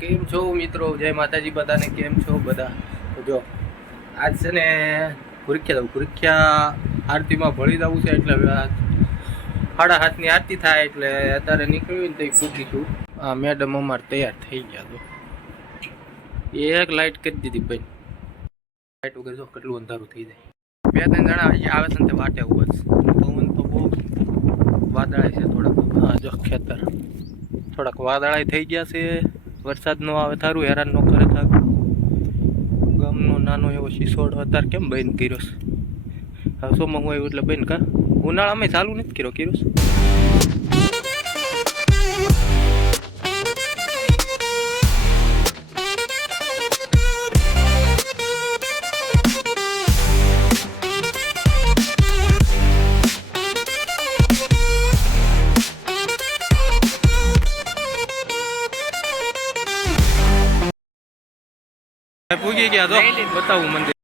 કેમ છો મિત્રો? જય માતાજી બધાને. કેમ છો બધા? તો જો આજ છે ને કુરખ્યા આરતીમાં ભળી જવું છે, એટલે 7:30ની આરતી થાય એટલે અત્યારે નીકળ્યું ને તો પૂછીશું. મેડમ અમારે તૈયાર થઈ ગયા. તો એક લાઇટ કરી દીધી ભાઈ, લાઇટ વગર જો કેટલું અંધારું થઈ જાય. 2-3 જણા અહીંયા આવે છે ને તે વાટે ઉભા છે. પવન તો બહુ વાદળાય છે થોડાક. જો ખેતર થોડાક વાદળાય થઈ ગયા છે. વરસાદ નો આવે થારું, હેરાન ન કરે થારું. ગામનો નાનો એવો શિસોડ અત્યારે કેમ બંધ કર્યો છે? હવે સોમાં હું આવ્યું એટલે બંધ. કા ઉનાળામાં ચાલુ નથી કર્યો? પૂગી ગયા તો બતાવું મંદિર.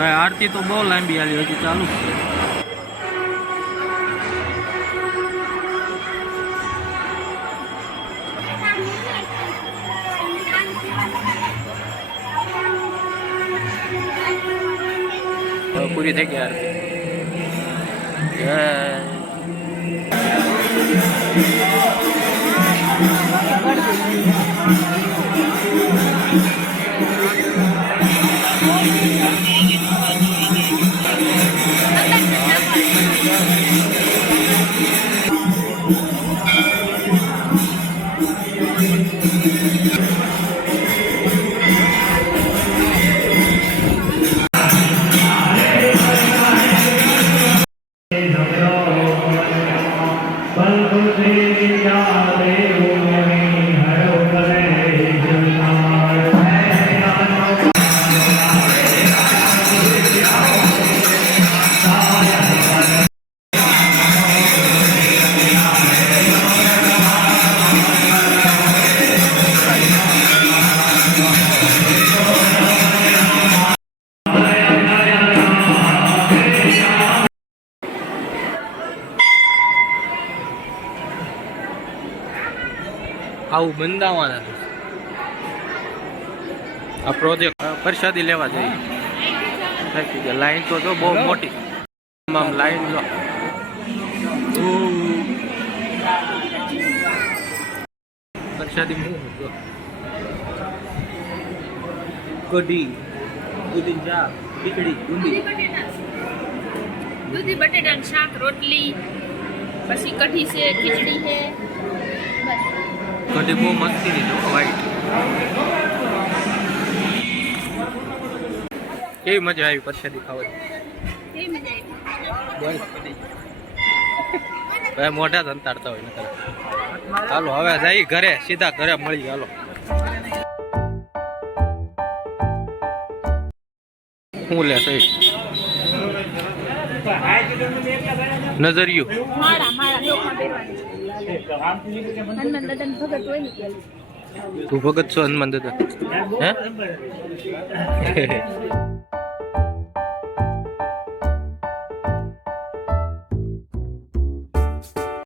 ભાઈ આરતી તો બહુ લાંબી હાલી, હજી ચાલુ છે. પૂરી થઈ ગઈ આરતી. આવું બંધાવાના છે આ પ્રોજેક્ટ. પ્રસાદી લેવા જઈએ. લાઈન તો જો બહુ મોટી, લાઈન જો પ્રસાદી કઢી, દૂધી ચા, ખીચડી, દૂધી બટેટાનું શાક, રોટલી, પછી કઢી છે, ખીચડી છે. કઢી બહુ મસ્તી ની જો વાઈટ. કેવી મજા આવી પ્રસાદી ખાવાની? ભાઈ મોઢા સંતાડતા હોય ને. હાલો હવે જઈ ઘરે, સીધા ઘરે મળી. હાલો શું લે સહી નજરિયું તું ભગત છો હનુમાન દાદા? હે